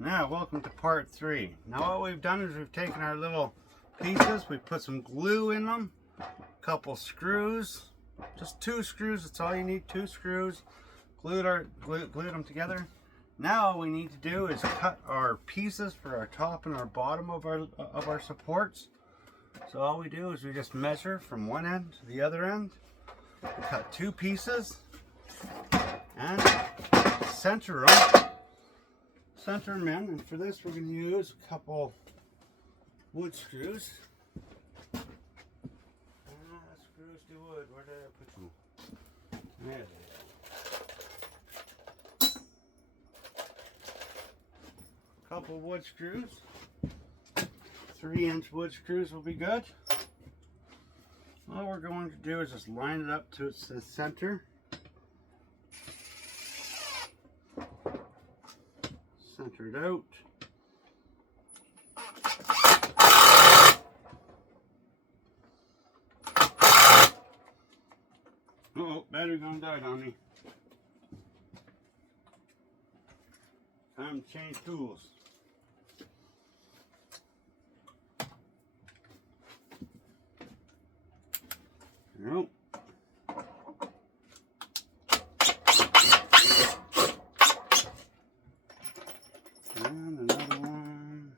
Now, welcome to part 3. Now what we've done is we've taken our little pieces, we put some glue in them, a couple screws, just 2 screws, that's all you need, 2 screws, glued them together. Now all we need to do is cut our pieces for our top and our bottom of our supports. So all we do is we just measure from one end to the other end, we cut 2 pieces and center them in, and for this we're going to use a couple wood screws. Screws to wood. Where did I put them? There they are. Couple wood screws. 3-inch wood screws will be good. All we're going to do is just line it up to its center. Center it out. Oh, battery gonna die on me. Time to change tools. Nope. And another one.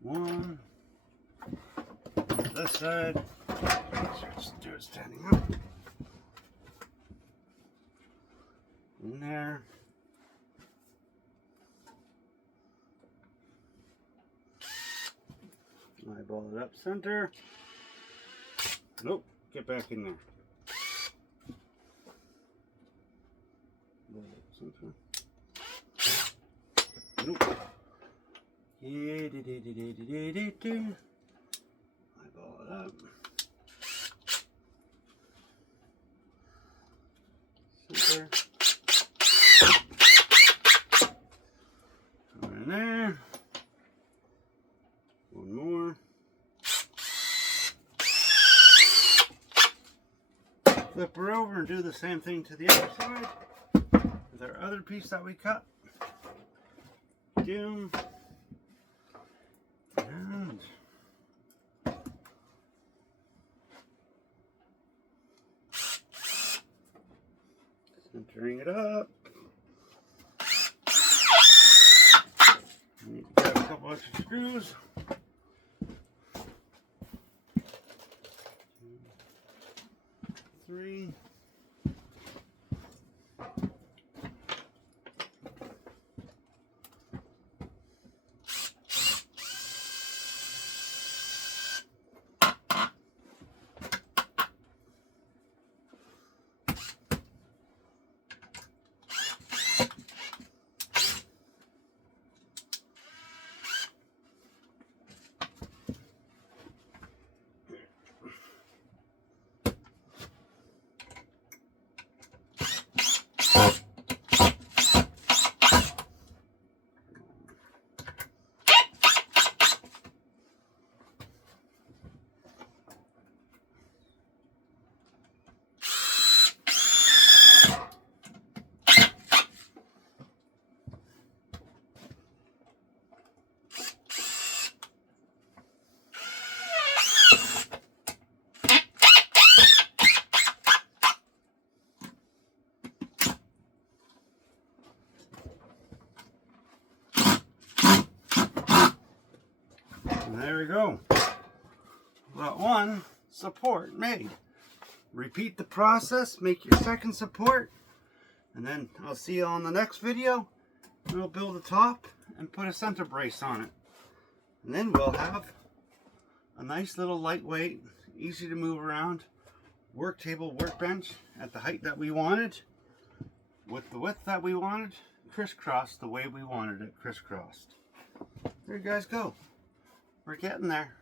One. This side. Let's do it standing up. In there. Eyeball it up center. Nope, get back in there. Nope. Eyeball it up. Center. Go in there. One more. Flip her over and do the same thing to the other side with our other piece that we cut. Doom. And centering it up. Need to grab a couple extra screws. 3. And there we go. Got one support made. Repeat the process, make your second support, and then I'll see you on the next video. We'll build the top and put a center brace on it. And then we'll have a nice little lightweight, easy to move around work table, workbench at the height that we wanted, with the width that we wanted, crisscrossed the way we wanted it crisscrossed. There you guys go. We're getting there.